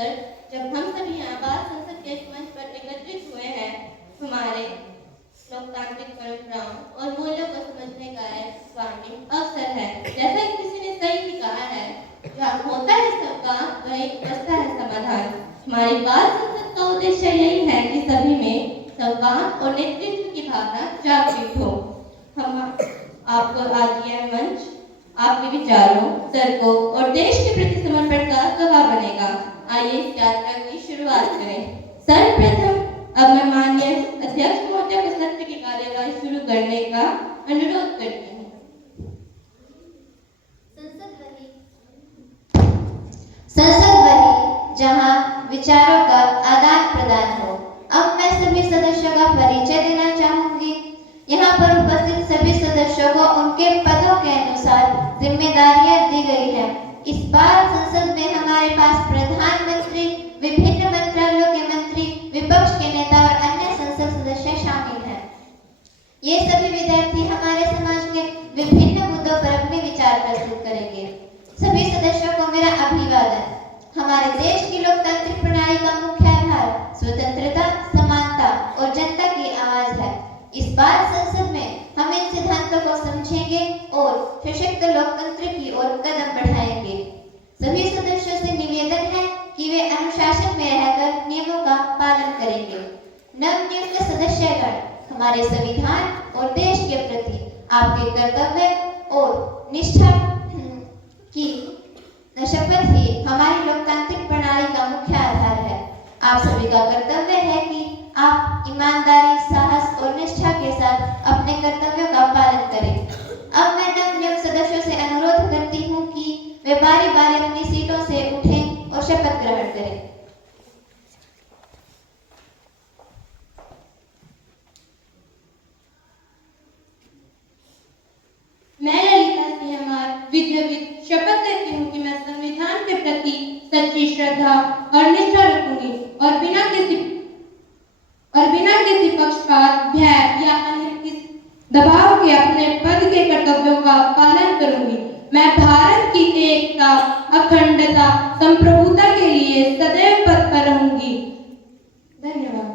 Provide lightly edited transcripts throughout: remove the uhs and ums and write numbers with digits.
अवसर जब हम सभी यहाँ बाल संसद के इस मंच पर एकत्रित हुए हैं, हमारे लोकतांत्रिक परंपराओं और मूल्यों को समझने का एक स्वाभाविक अवसर है। जैसा कि किसी ने सही ही कहा है, जहाँ होता है सबका वहीं बसता है समाधान। हमारी बाल संसद का उद्देश्य यही है कि सभी में संवाद और नेतृत्व की भावना जागृत हो। हम आपको आज यह मंच आपके विचारों, तर्कों और देश के प्रति समर्पण का गवाह बनेगा। आइए इस यात्रा की शुरुआत करें। सर्वप्रथम अब मैं माननीय अध्यक्ष महोदय को सत्र की कार्यवाही शुरू करने का अनुरोध करती हूँ। संसद वही जहां विचारों का आदान प्रदान हो। अब मैं सभी सदस्यों का परिचय देना चाहूंगी। यहाँ पर उपस्थित सभी सदस्यों को उनके पदों के अनुसार जिम्मेदारियां दी गई है। इस बार संसद में हमारे पास प्रधानमंत्री, विभिन्न मंत्रालयों के मंत्री, विपक्ष के नेता और अन्य संसद सदस्य शामिल हैं। ये सभी विद्यार्थी हमारे समाज के विभिन्न मुद्दों पर अपने विचार प्रस्तुत करेंगे। सभी सदस्यों को मेरा अभिवादन। हमारे देश की लोकतांत्रिक प्रणाली का मुख्य आधार स्वतंत्रता, समानता और जनता की आवाज है। इस बार संसद में हम इन सिद्धांतों को समझेंगे और सशक्त लोकतंत्र की ओर कदम बढ़ाएंगे। सभी सदस्यों से निवेदन है कि वे अनुशासन में रहकर नियमों का पालन करेंगे। नवनियुक्त सदस्यगण हमारे संविधान और देश के प्रति आपके कर्तव्य और निष्ठा की शपथ ही हमारी लोकतांत्रिक प्रणाली का मुख्य आधार है। आप सभी का कर्तव्य है कि आप ईमानदारी, साहस और निष्ठा के साथ अपने कर्तव्यों का पालन करें। अब मैं नवनियुक्त सदस्यों से अनुरोध करती हूँ कि वे बारी बारी अपनी सीटों से उठें और शपथ ग्रहण करें। मैं ललिता सिंह विद्याविद शपथ लेती हूँ कि मैं संविधान के प्रति सच्ची श्रद्धा और निष्ठा रखूंगी और बिना किसी पक्षपात, भय या अन्य किसी दबाव के अपने पद के कर्तव्यों का पालन करूंगी। मैं भारत की एकता, अखंडता, संप्रभुता के लिए सदैव पद पर रहूंगी। धन्यवाद।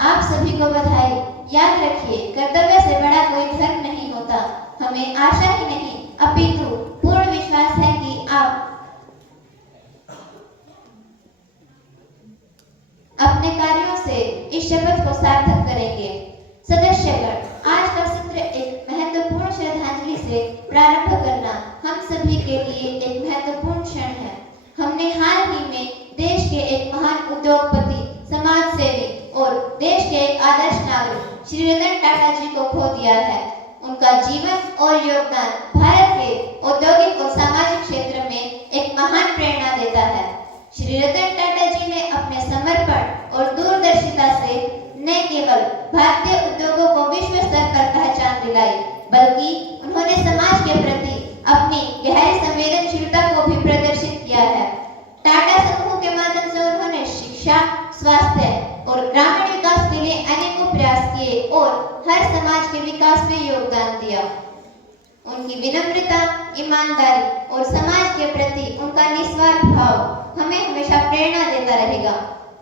आप सभी को बधाई। याद रखिए, कर्तव्य से बड़ा कोई धर्म नहीं होता। हमें आशा ही नहीं अपितु पूर्ण विश्वास है कि आप अपने कार्यों से इस शपथ को सार्थक करेंगे। सदस्यगण, आज का सत्र एक महत्वपूर्ण श्रद्धांजलि से प्रारंभ करना हम सभी के लिए एक महत्वपूर्ण क्षण है। हमने हाल ही में देश के एक महान उद्योगपति, समाज सेवी और देश के एक आदर्श नागरिक श्री रतन टाटा जी को खो दिया है। उनका जीवन और योगदान भारत के औद्योगिक और सामाजिक क्षेत्र में एक महान प्रेरणा देता है। श्री रतन टाटा जी ने अपने समर्पण और दूरदर्शिता से न केवल भारतीय उद्योगों को विश्व स्तर पर पहचान दिलाई, बल्कि उन्होंने समाज के प्रति अपनी गहरी संवेदनशीलता को भी प्रदर्शित किया है। टाटा समूह के माध्यम से उन्होंने शिक्षा, स्वास्थ्य और ग्रामीण विकास के लिए अनेकों प्रयास किए और हर समाज के विकास में योगदान दिया। उनकी विनम्रता, ईमानदारी और समाज के प्रति उनका निस्वार्थ भाव हमें हमेशा प्रेरणा देता रहेगा।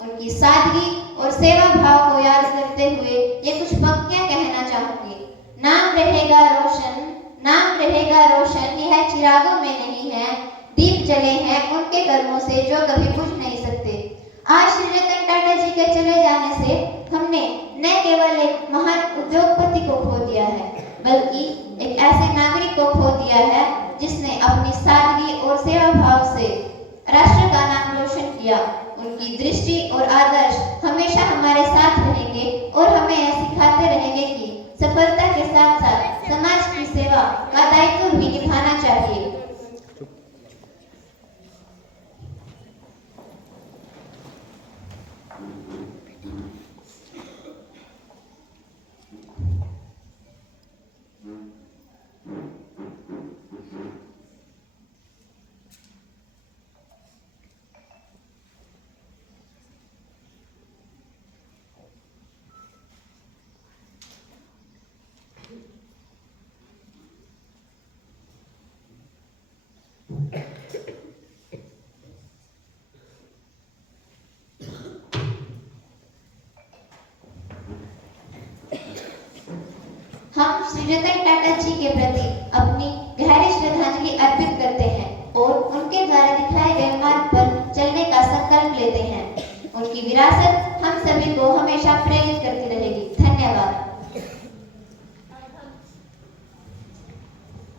उनकी सादगी और सेवा भाव को याद करते हुए ये कुछ पंक्तियां कहना चाहूंगी। नाम रहेगा रोशन, नाम रहेगा रोशन, यह चिरागों में नहीं है, दीप जले हैं उनके कर्मों से जो कभी बुझ नहीं सकते। आज श्री रतन टाटा जी के चले जाने से हमने न केवल एक महान उद्योगपति को खो दिया है, बल्कि एक ऐसे नागरिक को खो दिया है जिसने अपनी सादगी और सेवा भाव से राष्ट्र का नाम रोशन किया। उनकी दृष्टि और आदर्श हमेशा हमारे साथ रहेंगे और हमें यह सिखाते रहेंगे कि सफलता के साथ साथ समाज की सेवा का दायित्व भी निभाना चाहिए। श्री रतन टाटा जी के प्रति अपनी गहरी श्रद्धांजलि अर्पित करते हैं और उनके द्वारा दिखाए गए मार्ग पर चलने का संकल्प लेते हैं। उनकी विरासत हम सभी को हमेशा प्रेरित करती रहेगी। धन्यवाद।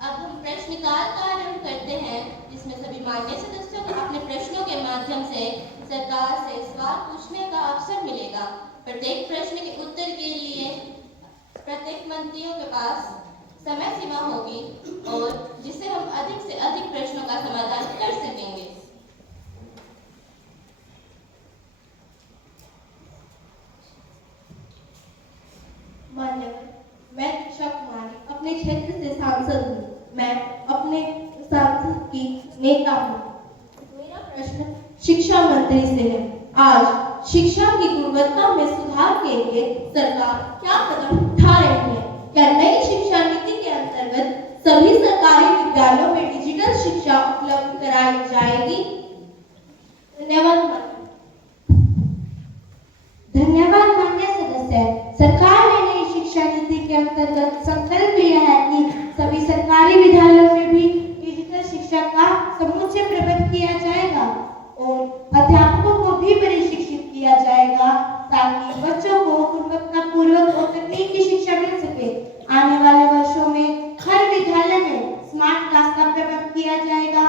अब हम प्रश्नकाल का आरंभ करते हैं, जिसमें सभी मान्य सदस्यों को अपने प्रश्नों के माध्यम से सरकार से सवाल पूछने का अवसर मिलेगा। प्रत्येक प्रश्न के उत्तर के लिए प्रत्येक मंत्रियों के पास समय सीमा होगी और जिससे हम अधिक से अधिक प्रश्नों का समाधान कर सकेंगे। मान्यवर, मैं दीक्षा कुमारी अपने क्षेत्र से सांसद हूँ। मैं अपने सांसद की नेता हूँ। मेरा प्रश्न शिक्षा मंत्री से है। आज शिक्षा की गुणवत्ता में सुधार के लिए सरकार क्या कदम उठा रही है? क्या नई शिक्षा नीति के अंतर्गत सभी सरकारी विद्यालयों में डिजिटल शिक्षा उपलब्ध कराई जाएगी? धन्यवाद माननीय सदस्य। सरकार ने नई शिक्षा नीति के अंतर्गत संकल्प लिया है कि सभी सरकारी विद्यालयों में भी डिजिटल शिक्षा का समूचे प्रबंध किया जाएगा और अध्यापकों को भी प्रशिक्षित किया जाएगा ताकि बच्चों को गुणवत्तापूर्वक और तकनीकी शिक्षा मिल सके। आने वाले वर्षों में हर विद्यालय में स्मार्ट क्लास का प्रबंध किया जाएगा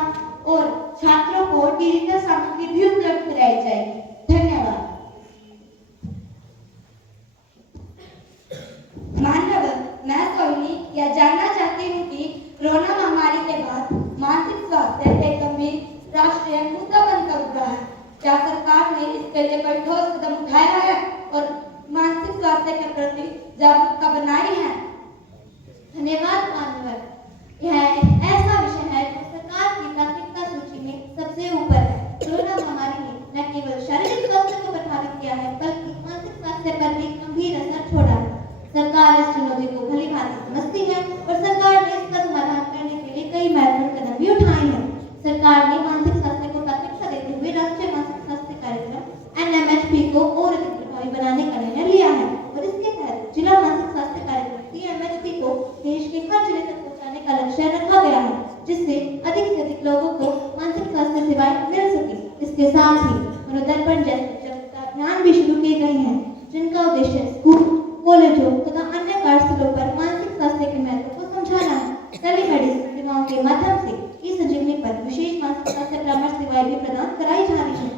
और छात्रों को डिजिटल सामग्री भी उपलब्ध कराई जाएगी। धन्यवाद। मान्यवर, मैं सोहिनी यह जानना चाहती हूँ कि कोरोना महामारी के बाद मानसिक स्वास्थ्य एक गंभीर राष्ट्रीय मुद्दा बनकर उभरा है। क्या सरकार ने इसके लिए कोई ठोस कदम उठाया है और मानसिक स्वास्थ्य के प्रति जागरूकता बनाई है? धन्यवाद मान्यवर। यह एक ऐसा विषय है जो सरकार की प्राथमिकता सूची में सबसे ऊपर है। कोरोना महामारी ने न केवल शारीरिक स्वास्थ्य को प्रभावित किया है बल्कि मानसिक स्वास्थ्य पर भी गंभीर असर छोड़ा है। सरकार इस चुनौती को भली भांति समझती है और सरकार ने इसका समाधान करने के लिए कई महत्वपूर्ण कदम भी उठाए हैं। सरकार ने मानसिक स्वास्थ्य को प्राथमिकता देते हुए राष्ट्रीय मानसिक स्वास्थ्य कार्यक्रम NMHP को और अधिक प्रभावी बनाने का निर्णय लिया है और इसके तहत जिला मानसिक स्वास्थ्य कार्यक्रम CMHP को देश के हर जिले तक पहुंचाने का लक्ष्य रखा गया है, जिससे अधिक से अधिक लोगों को मानसिक स्वास्थ्य सेवाएं मिल सके। इसके साथ ही मनोदर्पण जैसे जागरूकता अभियान भी शुरू किए गए हैं, जिनका उद्देश्य स्कूल, कॉलेजों तथा अन्य कार्यस्थलों पर मानसिक स्वास्थ्य के महत्व को समझाना है। टेलीमेडिसिन सेवाओं के माध्यम से ई-संजीवनी पर विशेष मानसिक स्वास्थ्य परामर्श सेवाएं भी प्रदान कराई जा रही हैं।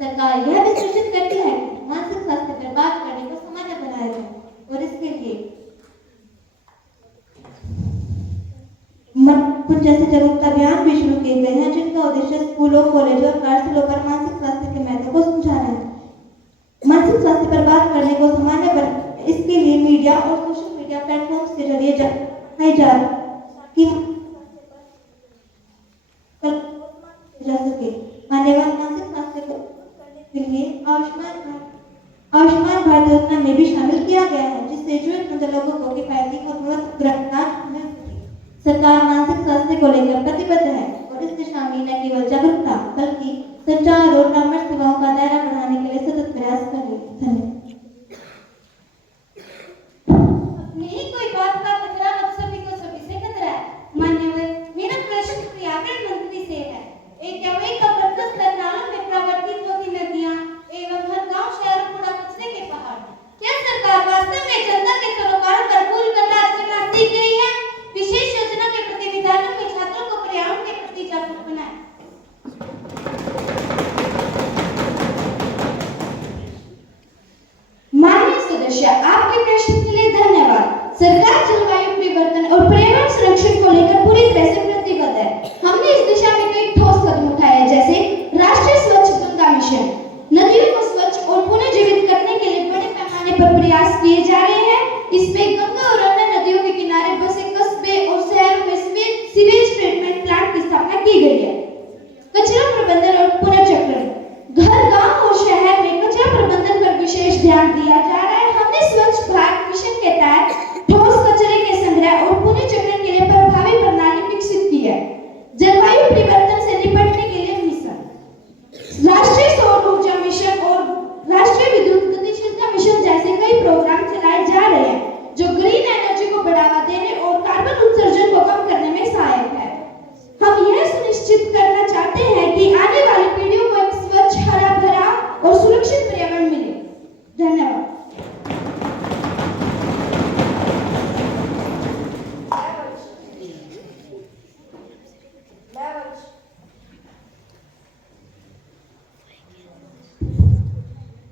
सरकार यह भी सुनिश्चित करती है कि मानसिक स्वास्थ्य पर बात करने को सामान्य बनाया जाए और इसके लिए कुछ जैसे जागरूकता अभियान भी शुरू किए गए हैं, जिनका उद्देश्य स्कूलों, कॉलेजों और कार्यस्थलों पर मानसिक स्वास्थ्य के महत्व को समझाना है। मानसिक स्वास्थ्य पर बात करने को सामान्य बनाना, इसके लिए मीडिया और सोशल मीडिया प्लेटफॉर्म्स के जरिए जा सके। मान्यवर, मानसिक स्वास्थ्य को करने के लिए आयुष्मान भारत योजना में भी शामिल किया गया है, जिससे जरूरतमंद लोगों को किफायती और गुणवत्तापूर्ण मिल सके। सरकार मानसिक स्वास्थ्य को लेकर प्रतिबद्ध है और इस दिशा में न केवल जागरूकता बल्कि संचार और परामर्श सेवाओं का दायरा बढ़ाने के लिए सतत प्रयास कर रही है। धन्यवाद। नहीं कोई बात का खतरा, अब सभी को सभी से खतरा है। मान्यवर, मेरा प्रश्न पर्यावरण मंत्री से है। एक जबरदस्त नालों में प्रवर्तित होती नदियां एवं हर गांव शहर कूड़ा कचरे के पहाड़। क्या सरकार वास्तव में जनता के सरोकारों पर फूल करना करना सीख गई है? विशेष योजना के प्रति विद्यालयों में छात्रों को पर्यावरण के प्रति जागरूक बनाए।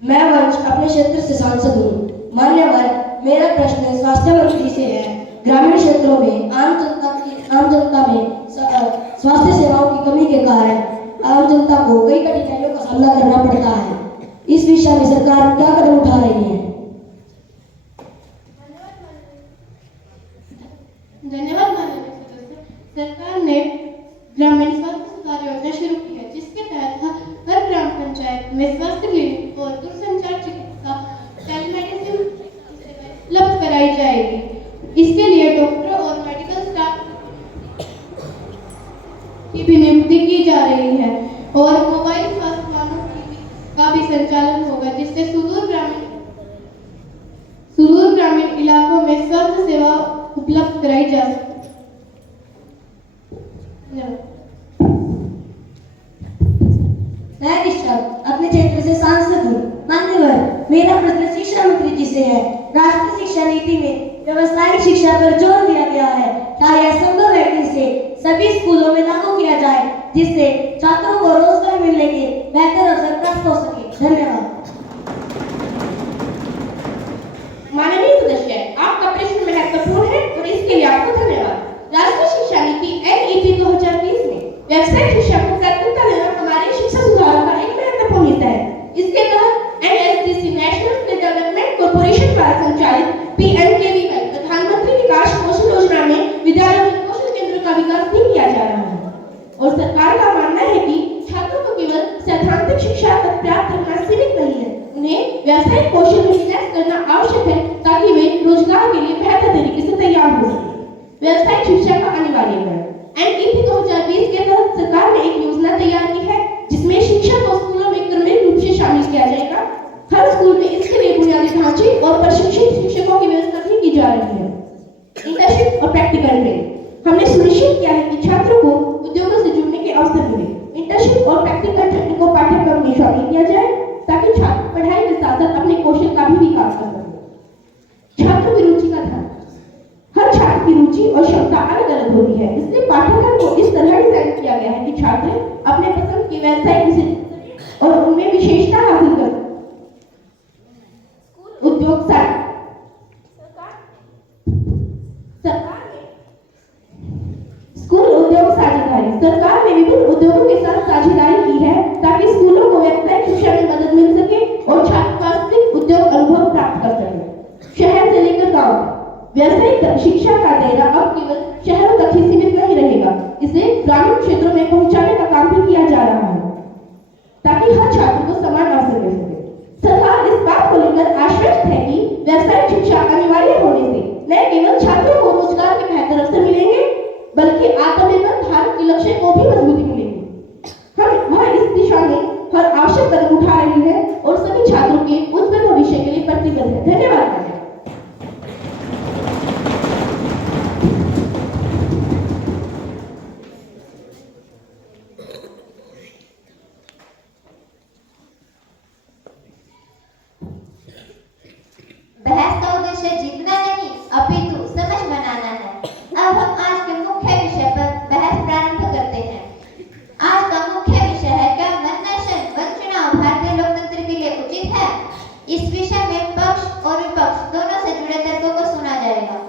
मैं वंश अपने क्षेत्र से सांसद हूँ। मान्यवर, मेरा प्रश्न स्वास्थ्य मंत्री से है। ग्रामीण क्षेत्रों में आम जनता में स्वास्थ्य सेवाओं की कमी के कारण आम जनता को कई कठिनाइयों का सामना करना पड़ता है। इस विषय में सरकार क्या कदम उठा रही है? धन्यवाद माननीय सदस्य। सरकार ने ग्रामीण स्वास्थ्य सुधार योजना शुरू की है, जिसके तहत हर ग्राम पंचायत में स्वास्थ्य क्लिनिक और दूरसंचार चिकित्सा टेलीमेडिसिन उपलब्ध कराई जाएगी। इसके लिए डॉक्टर और मेडिकल स्टाफ की भी नियुक्ति की जा रही है और मोबाइल स्वास्थ्य वाहनों का भी संचालन होगा, जिससे सुदूर ग्रामीण इलाकों में स्वास्थ्य सेवा उपलब्ध कराई जा सके। मैं ऋषभ अपने क्षेत्र से सांसद हूँ। मान्यवर, मेरा प्रश्न शिक्षा मंत्री जी से है। राष्ट्रीय शिक्षा नीति में व्यवसायिक शिक्षा पर जोर दिया गया है। क्या यह संभव है कि इसे सभी स्कूलों में लागू किया जाए, जिससे छात्रों को रोजगार मिलने के बेहतर अवसर प्राप्त हो सके? धन्यवाद। माननीय सदस्य, आपका प्रश्न महत्वपूर्ण है और इसके लिए आपको धन्यवाद। राष्ट्रीय शिक्षा नीति NEP 2020 में व्यावसायिक शिक्षा को प्राथमिकता देना हमारे शिक्षा सुधारों का एक महत्वपूर्ण हिस्सा है। इसके तहत NSDC national skill development corporation द्वारा संचालित PMKVY प्रधानमंत्री विकास कौशल योजना में विद्यालयों में कौशल केंद्रों का विकास भी किया जा रहा है और सरकार का मानना है कि छात्रों को केवल सैद्धांतिक शिक्षा तक प्राप्त करना सीमित नहीं है, उन्हें व्यावसायिक कौशल में निवेश करना आवश्यक है ताकि वे रोजगार के लिए बेहतर तरीके से तैयार हो सके। व्यावसायिक शिक्षा का अनिवार्यकरण NEP 2020 के तहत सरकार ने एक योजना तैयार की है, जिसमें शिक्षा को स्कूलों में क्रमिक रूप से शामिल किया जाएगा। हर स्कूल में इसके लिए बुनियादी ढांचे और प्रशिक्षित शिक्षकों की व्यवस्था भी की जा रही है। इंटर्नशिप और प्रैक्टिकल ट्रेनिंग हमने सुनिश्चित किया है कि छात्रों को उद्योगों से जुड़ने के अवसर मिले। इंटर्नशिप और प्रैक्टिकल ट्रेनिंग को पाठ्यक्रम में शामिल किया जाए ताकि छात्र पढ़ाई के साथ साथ अपने कौशल का भी विकास कर सकें। छात्रों की रुचि का ध्यान, हर छात्र की रुचि और क्षमता अलग अलग होती है, इसलिए पाठ्यक्रम को इस तरह डिजाइन किया गया है कि छात्र अपने पसंद की व्यावसायिक विषय और उनमें विशेषता हासिल कर सकें। उद्योग स्कूल उद्योग साझेदारी सरकार ने विभिन्न उद्योगों के साथ साझेदारी की है ताकि स्कूलों को व्यावसायिक शिक्षा में मदद मिल सके और छात्र वास्तविक उद्योग अनुभव प्राप्त कर सके। शहर से लेकर गांव तक व्यावसायिक शिक्षा का दायरा अब केवल शहरों तक ही सीमित नहीं रहेगा, इसे ग्रामीण क्षेत्रों में पहुंचाने का काम भी किया जा रहा है ताकि हर छात्र को समान अवसर मिल सके। सरकार इस बात को लेकर आश्वस्त है कि व्यावसायिक शिक्षा अनिवार्य होने से न केवल छात्रों को रोजगार के बेहतर अवसर मिलेंगे, बल्कि आत्मनिर्भर भारत के लक्ष्य को भी मजबूती मिलेगी। वह इस दिशा में हर आवश्यक कदम उठा रही है और सभी छात्रों के उज्जवल भविष्य के लिए प्रतिबद्ध है। धन्यवाद। बहस का उद्देश्य जीतना नहीं, अपितु समझ बनाना है। अब हम आज के मुख्य विषय पर बहस प्रारंभ करते हैं। आज का मुख्य विषय है, क्या वन नेशन वन चुनाव भारतीय लोकतंत्र के लिए उचित है? इस विषय में पक्ष और विपक्ष दोनों से जुड़े तर्कों को सुना जाएगा।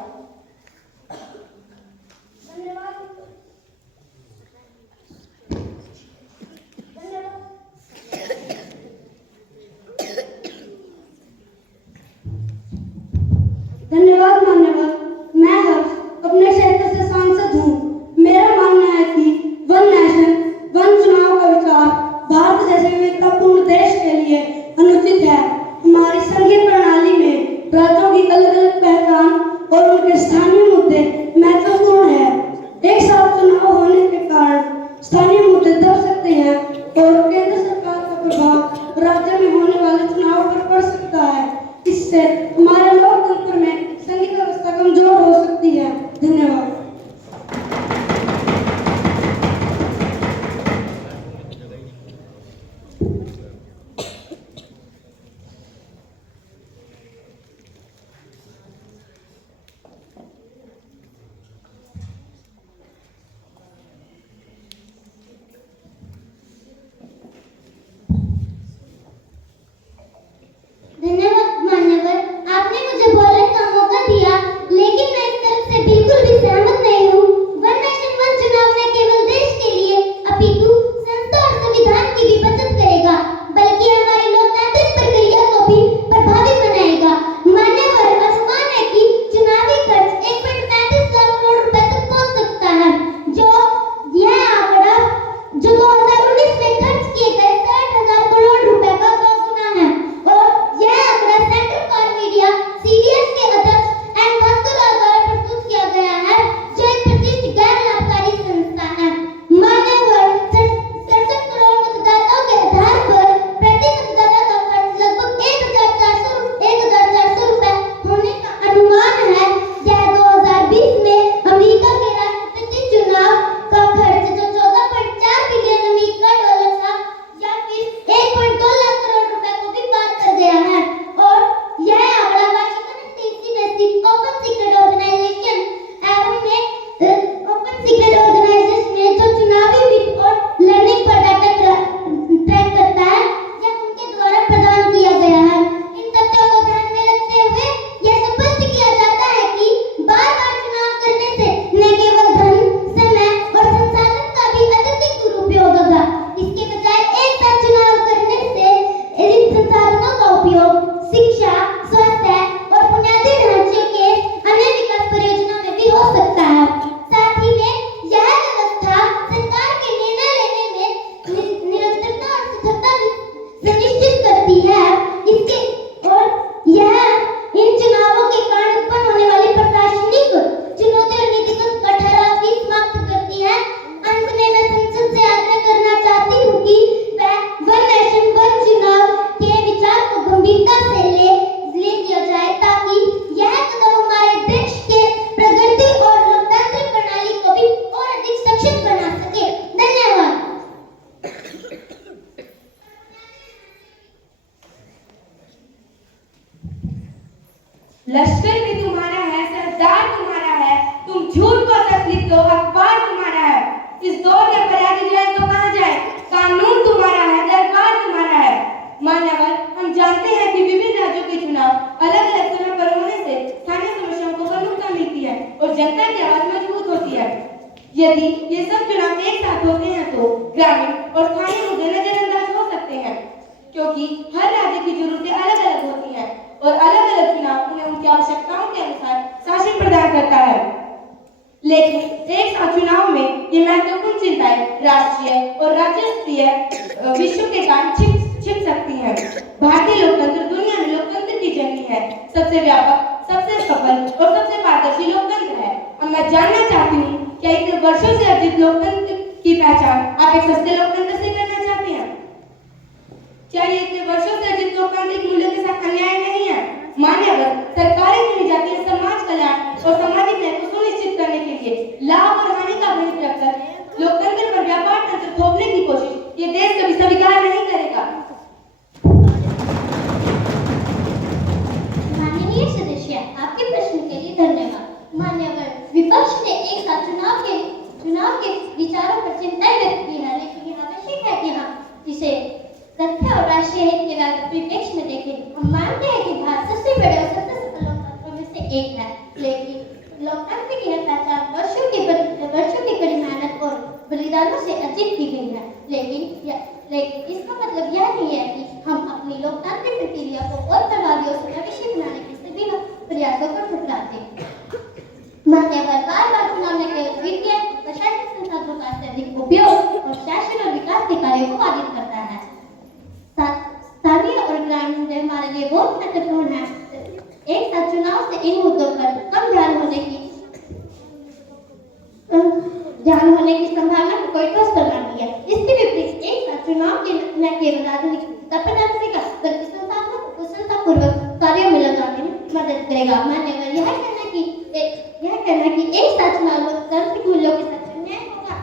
लश्कर भी तुम्हारा है, सरदार तुम्हारा है, तुम झूठ को सच लिखते हो, अखबार तुम्हारा है। इस दौर के अपराधी जाए तो कहाँ जाए? कानून तुम्हारा है, दरबार तुम्हारा है। मान्यवर, हम जानते हैं कि विभिन्न राज्यों के चुनाव अलग अलग समय पर होने से स्थानीय समस्याओं को प्रमुखता मिलती है और जनता की आवाज मजबूत होती है। यदि ये सब चुनाव एक साथ होते हैं तो ग्रामीण और स्थानीय मुद्दे नजरअंदाज हो सकते हैं, क्योंकि हर राज्य की जरूरतें अलग अलग होती हैं और अलग अलग चुनाव उन्हें उनकी आवश्यकताओं के अनुसार शासन प्रदान करता है। लेकिन एक साथ चुनाव में ये महत्वपूर्ण चिंताएं राष्ट्रीय और राज्य स्तरीय विश्व के कारण छिप सकती हैं। भारतीय लोकतंत्र दुनिया में लोकतंत्र की जननी है, सबसे व्यापक, सबसे सफल और सबसे पारदर्शी लोकतंत्र है। अब मैं जानना चाहती हूँ, क्या इतने वर्षों से अर्जित लोकतंत्र की पहचान आप एक सस्ते लोकतंत्र से करना चाहते हैं? क्या ये इतने वर्षों से अर्जित लोकतांत्रिक मूल्यों के साथ अन्याय नहीं है? मान्यवर, सरकारें चुनी जाती है समाज कल्याण और सामाजिक न्याय को सुनिश्चित करने के लिए। लाभ और हानि का गणित रखकर लोकतंत्र पर व्यापार तंत्र थोपने की कोशिश ये देश कभी स्वीकार नहीं करेगा। माननीय सदस्य, आपके प्रश्न के लिए धन्यवाद। मान्यवर, विपक्ष ने एक साथ चुनाव के विचारों पर चिंताएं व्यक्त की है, लेकिन यह आवश्यक है कि हम इसे तथ्य और राष्ट्रीय हित के परिप्रेक्ष्य में देखें। हम मानते हैं कि भारत सबसे बड़े और सबसे सफल लोकतंत्रों में से एक है, लेकिन लोकतंत्र की यह पहचान वर्षों की कड़ी मेहनत और बलिदानों से अर्जित की गई है। लेकिन इसका मतलब यह नहीं है कि हम अपनी लोकतांत्रिक प्रक्रिया को और प्रभावी और समावेशी बनाने के सभी प्रयासों को ठुकराते हैं। मान्यवर, बार-बार चुनाव में केवल वित्तीय प्रशासनिक संसाधनों का अत्यधिक उपयोग और शासन और विकास के कार्यों को बाधित करता है। स्थानीय और ग्रामीण मुद्दे हमारे लिए बहुत महत्वपूर्ण है। एक साथ चुनाव से इन मुद्दों पर कम ध्यान होने की संभावना को कोई ठोस परिणाम नहीं है। इसके विपरीत एक साथ चुनाव के न केवल राजनीतिक प्रदान करेगा, बल्कि संसाधनों को कुशलतापूर्वक कार्यों में लगाने में मदद करेगा। मान्यवर, यह कहना कि एक साथ चुनाव लोकतांत्रिक मूल्यों के साथ अन्याय होगा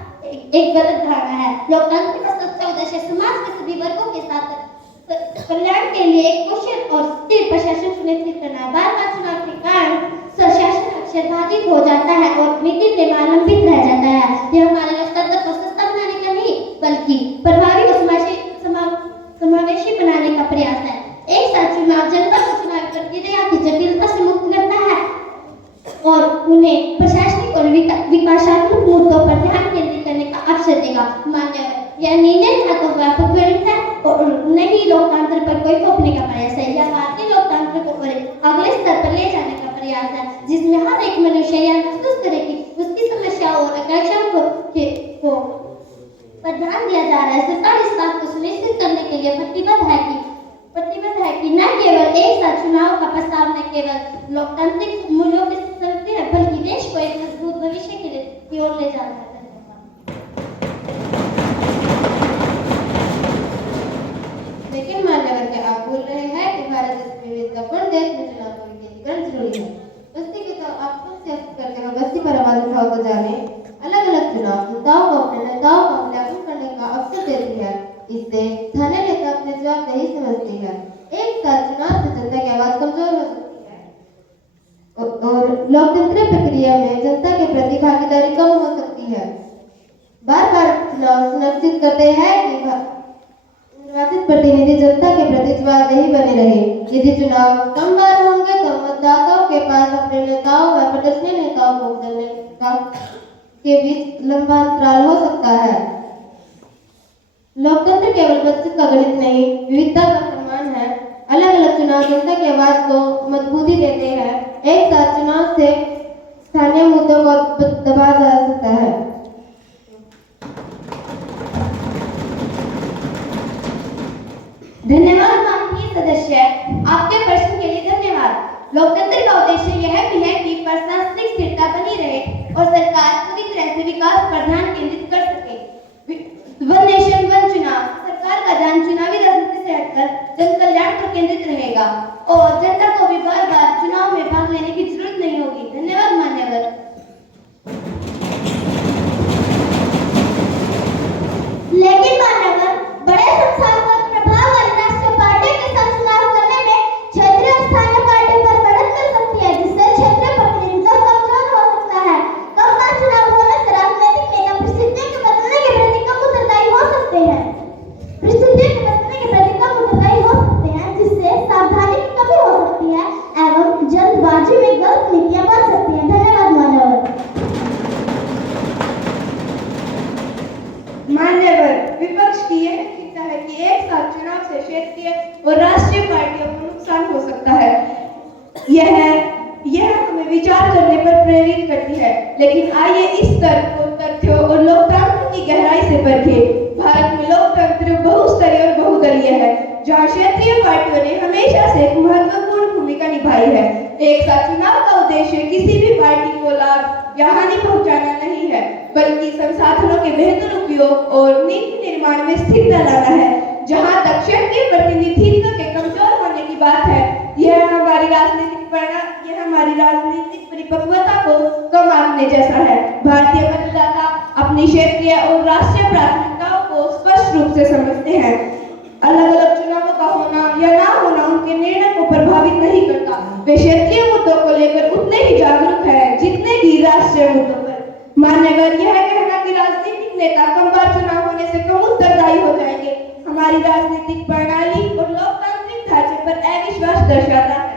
एक गलत धारणा है। लोकतंत्र का सच्चा उद्देश्य समाज के सभी वर्गों के साथ कल्याण के लिए एक कुशल और स्थिर प्रशासन सुनिश्चित करना। बार-बार चुनाव के कारण स्वशासन अक्सर बाधित हो जाता है और नीति निर्माण लंबित रह जाता है। यह हमारे लोकतंत्र को सस्ता बनाने का नहीं, बल्कि प्रभावी और समावेशी बनाने का प्रयास है। एक साथ चुनाव जनता को चुनावी प्रक्रिया की जटिलता से मुक्त करता है और उन्हें प्रशासनिक और विकासात्मक मुद्दों पर ध्यान केंद्रित करने का अवसर देगा। मान्यवर, यह निर्णय न तो व्यापक गणित है और न ही लोकतंत्र पर कोई थोपने का प्रयास है। यह भारतीय लोकतंत्र को अगले स्तर पर ले जाने का प्रयास है, जिसमें हर एक मनुष्य यह महसूस करे कि उसकी समस्याओं और आकांक्षाओं को पर ध्यान दिया जा रहा है। सरकार इस बात को सुनिश्चित करने के लिए प्रतिबद्ध है कि न केवल एक साथ चुनाव का प्रस्ताव न केवल लोकतांत्रिक मूल्यों के चलते हैं, बल्कि देश को एक मजबूत भविष्य की ओर ले जा रहा है। लेकिन मान्यवर, क्या आप बोल रहे हैं कि भारत जैसे विविधतापूर्ण देश में चुनाव का विकेंद्रीकरण जरूरी है? बस्ती के तो आप खुद सियासत करते हैं, बस्ती पर आवाज उठाओ बजाने। अलग अलग चुनाव जनताओं को अपने नेताओं का मूल्यांकन करने का अवसर देती है। इससे स्थानीय नेता अपने जवाबदेही समझती है। एक साथ चुनाव से जनता की आवाज कमजोर हो सकती है और लोकतंत्र प्रक्रिया में जनता के प्रति भागीदारी कम हो सकती है। बार-बार चुनाव सुनिश्चित करते हैं कि निर्वाचित प्रतिनिधि जनता के प्रति जवाबदेही बने रहे। यदि चुनाव कम बार होंगे तो मतदाताओं के पास अपने नेताओं व प्रदर्शनीय नेताओं को बदलने के बीच लंबा अंतराल हो सकता है। लोकतंत्र केवल बस्ती का गणित नहीं, विविधता का सम्मान है। अलग अलग चुनाव जनता की आवाज को मजबूती देते हैं। एक साथ चुनाव से स्थानीय मुद्दों को दबाया जा सकता है। धन्यवाद माननीय सदस्य, आपके प्रश्न के लिए धन्यवाद। लोकतंत्र का उद्देश्य यह भी है कि प्रशासनिक स्थिरता बनी रहे और सरकार पूरी तरह से विकास पर ध्यान केंद्रित कर सके। वन नेशन वन चुनाव, सरकार का ध्यान चुनावी राजनीति से हटकर जन कल्याण पर केंद्रित रहेगा और जनता को भी बार-बार चुनाव में भाग लेने की जरूरत नहीं होगी। धन्यवाद मान्यवर। लेकिन मान्यवर, बड़े संसार पर प्रभाव वाली राष्ट्रीय पार्टियों के साथ चुनाव करने में क्षेत्रीय और स्थानीय पार्टी पर बढ़त मिल सकती विपक्ष की यह चिंता है कि एक साथ चुनाव से क्षेत्रीय और राष्ट्रीय पार्टियों को नुकसान हो सकता है। यह हमें विचार करने पर प्रेरित करती है। लेकिन आइए इस तर्क को तथ्यों और लोकतंत्र की गहराई से परखें। भारत में लोकतंत्र बहुस्तरीय और बहुदलीय है, जहाँ क्षेत्रीय पार्टियों ने हमेशा से एक महत्वपूर्ण भूमिका निभाई है। एक साथ चुनाव का उद्देश्य किसी भी पार्टी को लाभ या हानि पहुंचाना नहीं है, बल्कि संसाधनों के बेहतर उपयोग और नीति निर्माण में स्थिरता लाना है। जहां तक क्षेत्रीय प्रतिनिधित्व के कमजोर होने की बात है, यह हमारी राजनीतिक परिपक्वता को कम आंकने जैसा है। भारतीय मतदाता अपनी क्षेत्रीय और राष्ट्रीय प्राथमिकताओं को स्पष्ट रूप से समझते हैं। अलग अलग चुनावों का होना या ना होना उनके निर्णय को प्रभावित नहीं करता। वे क्षेत्रीय मुद्दों को लेकर उतने ही जागरूक हैं जितने कि राष्ट्रीय मुद्दों पर। मान्यवर यह कहना कि राजनीतिक नेता कम बार चुनाव होने से कम उत्तरदायी हो जाएंगे, हमारी राजनीतिक प्रणाली और लोकतांत्रिक ढांचे पर अविश्वास दर्शाता है।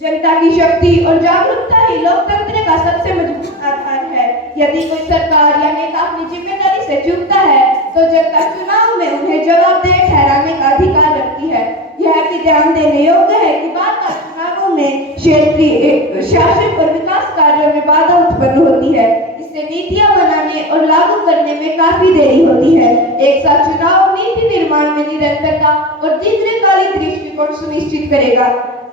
जनता की शक्ति और जागरूकता ही लोकतंत्र का सबसे मजबूत आधार है। यदि कोई सरकार या नेता अपनी जिम्मेदारी से चूकता है, तो जनता चुनाव में उन्हें जवाबदेह ठहराने का अधिकार रखती है। यह भी ध्यान देने योग्य है कि बार-बार चुनावों में क्षेत्रीय शासन और विकास कार्यों में बाधा उत्पन्न होती है। इससे नीतियां बनाने और लागू करने में काफी देरी होती है। एक साथ चुनाव नीति निर्माण में निरंतरता और दीर्घकालिक दृष्टिकोण सुनिश्चित करेगा।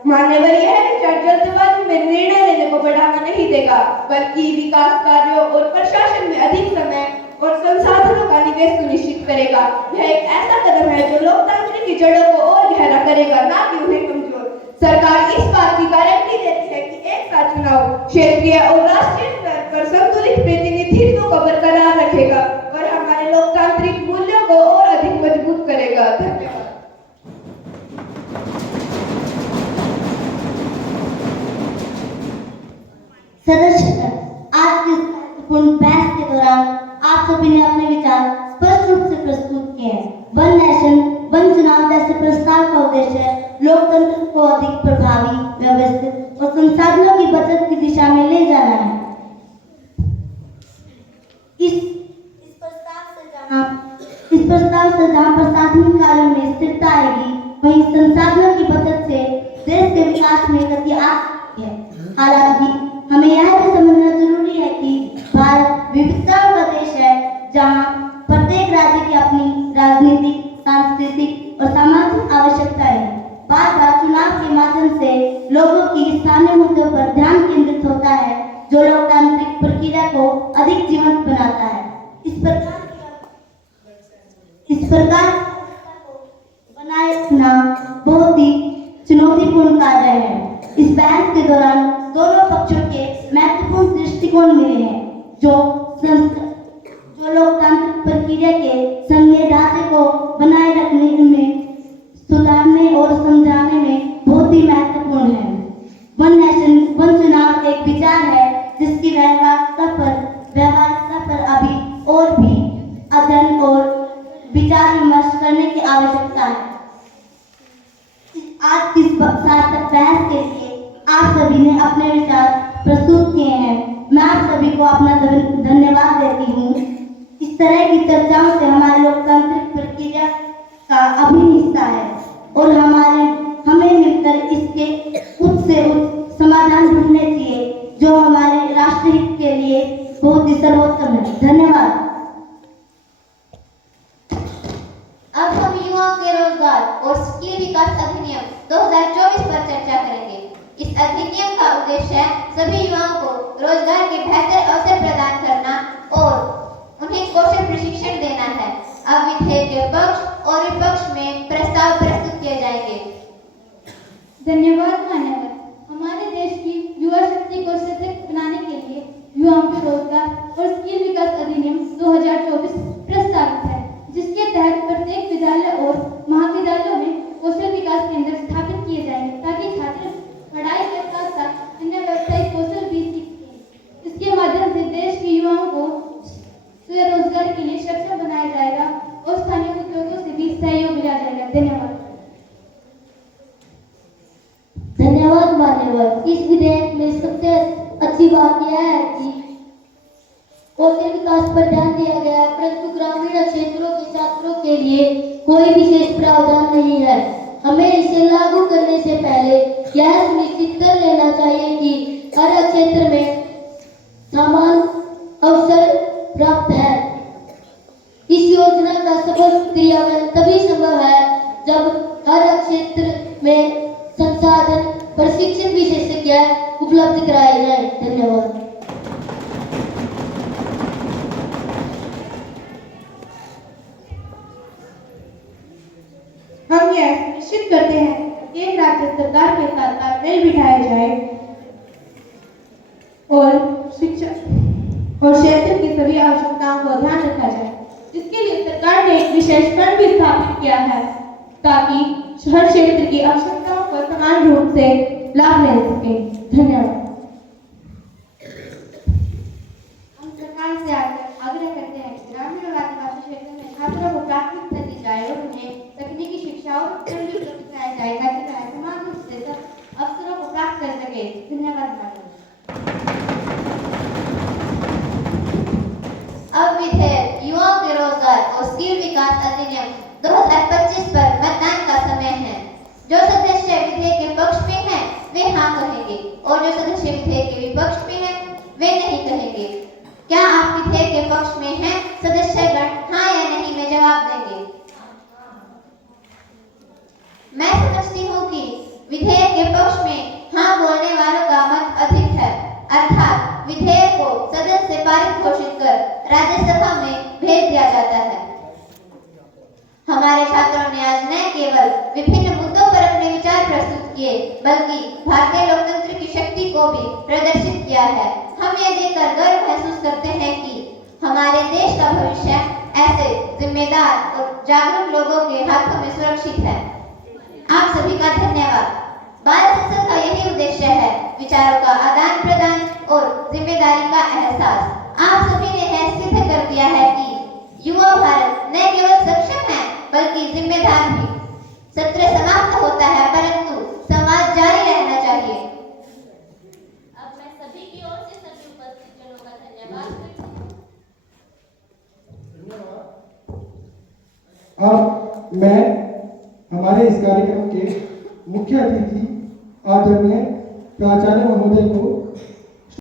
मान्यवर यह विचार जल्दबाजी में निर्णय लेने को बढ़ावा नहीं देगा, बल्कि विकास कार्यों और प्रशासन में अधिक समय और संसाधनों का निवेश सुनिश्चित करेगा। यह एक ऐसा कदम है जो लोकतंत्र की जड़ों को और गहरा करेगा, ना कि उन्हें कमजोर। सरकार इस बात की गारंटी देती है कि एक साथ चुनाव क्षेत्रीय और राष्ट्रीय स्तर पर संतुलित प्रतिनिधित्व को बरकरार रखेगा और हमारे लोकतांत्रिक मूल्यों को और अधिक मजबूत करेगा। धन्यवाद। सदस्य, आज के महत्वपूर्ण बहस के दौरान आप सभी ने अपने विचार स्पष्ट रूप से प्रस्तुत किए हैं। वन नेशन वन चुनाव जैसे प्रस्ताव का उद्देश्य लोकतंत्र को अधिक प्रभावी, व्यवस्थित और संसाधनों की बचत की दिशा में ले जाना है। इस प्रस्ताव से जहाँ प्रशासनिक कार्यों में स्थिरता आएगी, वहीं संसाधनों की बचत से देश के विकास में गति आ सकती है। हालांकि हमें यह भी समझना जरूरी है कि भारत विविधताओं का देश है, जहां प्रत्येक राज्य की अपनी राजनीतिक, सांस्कृतिक और सामाजिक आवश्यकताएं हैं। बार बार चुनाव के माध्यम से लोगों की स्थानीय मुद्दों पर ध्यान केंद्रित होता है, जो लोकतांत्रिक प्रक्रिया को अधिक जीवंत बनाता है। इस प्रकार बनाए रखना बहुत ही चुनौतीपूर्ण कार्य है। इस बहस के दौरान दोनों पक्षों के महत्वपूर्ण दृष्टिकोण मिले हैं, जो लोकतांत्रिक प्रक्रिया के संघीय ढांचे को बनाए रखने में, सुधारने और समझाने में बहुत ही महत्वपूर्ण है। वन नेशन वन चुनाव एक विचार है जिसकी व्यवहारिकता पर अभी और भी अध्ययन और विचार विमर्श करने की आवश्यकता है। आज की सार्थक बहस के लिए आप सभी ने अपने विचार प्रस्तुत किए हैं। मैं आप सभी को अपना धन्यवाद देती हूँ। इस तरह की चर्चाओं से हमारे लोकतांत्रिक प्रक्रिया का अभिन्न हिस्सा है और हमें मिलकर इसके उच्च से उच्च समाधान ढूंढने चाहिए, जो हमारे राष्ट्र हित के लिए बहुत ही सर्वोत्तम है। धन्यवाद। अब हम युवाओं के रोजगार और स्किल विकास अधिनियम 2024 पर चर्चा करेंगे। इस अधिनियम का उद्देश्य सभी युवाओं को रोजगार के बेहतर अवसर प्रदान करना और उन्हें कौशल प्रशिक्षण देना है। अब विधेयक के पक्ष और विपक्ष में प्रस्ताव प्रस्तुत किए जाएंगे। धन्यवाद मान्यवर। हमारे देश की युवा शक्ति को सशक्त बनाने के लिए युवाओं के रोजगार और स्किल विकास अधिनियम 2024 प्रस्तावित है, जिसके तहत प्रत्येक विद्यालय और महाविद्यालयों में कौशल विकास केंद्र स्थापित किए जाएंगे, ताकि छात्र पढ़ाई के साथ साथ अन्य व्यावसायिक कौशल भी सीख सकें। इसके माध्यम से देश के युवाओं को स्वरोजगार के लिए सक्षम बनाया जाएगा और स्थानीय उद्योगों से भी सहयोग लिया जाएगा। धन्यवाद। धन्यवाद मान्यवर। इस विधेयक में सबसे अच्छी बात यह है कि कौशल विकास पर ध्यान दिया गया है, परंतु ग्रामीण क्षेत्रों के साथ लिए कोई विशेष प्रावधान नहीं है। हमें इसे लागू करने से पहले यह सुनिश्चित कर लेना चाहिए कि हर क्षेत्र में समान अवसर प्राप्त है। इस योजना का सफल क्रियान्वयन तभी संभव है जब हर क्षेत्र में संसाधन प्रशिक्षित विशेषज्ञ उपलब्ध कराए जाए। धन्यवाद। हम यह सुनिश्चित करते हैं कि प्रत्येक राज्य सरकार के साथ तालमेल बिठाया जाए और शिक्षा और क्षेत्र की सभी आवश्यकताओं का ध्यान रखा जाए। इसके लिए सरकार ने एक विशेष फंड भी स्थापित किया है ताकि हर क्षेत्र की आवश्यकताओं को समान रूप से लाभ मिल सके। धन्यवाद। हम सरकार से आग्रह करते हैं कि ग्रामीण और आदिवासी क्षेत्रों में छात्रों को प्राथमिकता दी जाए और उन्हें तकनीकी शिक्षा और उपकरण भी उपलब्ध कराया जाए ताकि वह समान रूप से सब अवसरों को प्राप्त कर सके। धन्यवाद। अब विधेयक युवाओं के रोजगार और स्किल विकास अधिनियम 2025 पर मतदान का समय है। जो सदस्य विधेयक के पक्ष में हैं वे हाँ कहेंगे और जो सदस्य विधेयक के विपक्ष में हैं वे नहीं कहेंगे। क्या आप विधेयक के पक्ष में हैं सदस्यगण हाँ या नहीं में जवाब देंगे? मैं समझती हूँ कि विधेयक के पक्ष में हाँ बोलने वालों का मत अधिक है, अर्थात विधेयक को सदन से पारित घोषित कर राज्यसभा में भेज दिया जाता है। हमारे छात्रों ने आज न केवल विभिन्न मुद्दों पर अपने विचार प्रस्तुत किए बल्कि भारतीय लोकतंत्र की शक्ति को भी प्रदर्शित किया है। हम ये देखकर गर्व महसूस करते हैं कि हमारे देश का भविष्य ऐसे जिम्मेदार और जागरूक लोगों के हाथों में सुरक्षित है। आप सभी का धन्यवाद। बाल संसद का यही उद्देश्य है, विचारों का आदान प्रदान और जिम्मेदारी का एहसास। आप सभी ने यह सिद्ध कर दिया है कि युवा भारत न केवल सक्षम है बल्कि जिम्मेदार भी। सत्र समाप्त होता है परंतु संवाद जारी रहना चाहिए। अब मैं सभी की ओर से सभी उपस्थित जनों का धन्यवाद करती हूँ। अब मैं हमारे इस कार्यक्रम के मुख्य अतिथि आदरणीय प्राचार्य महोदय को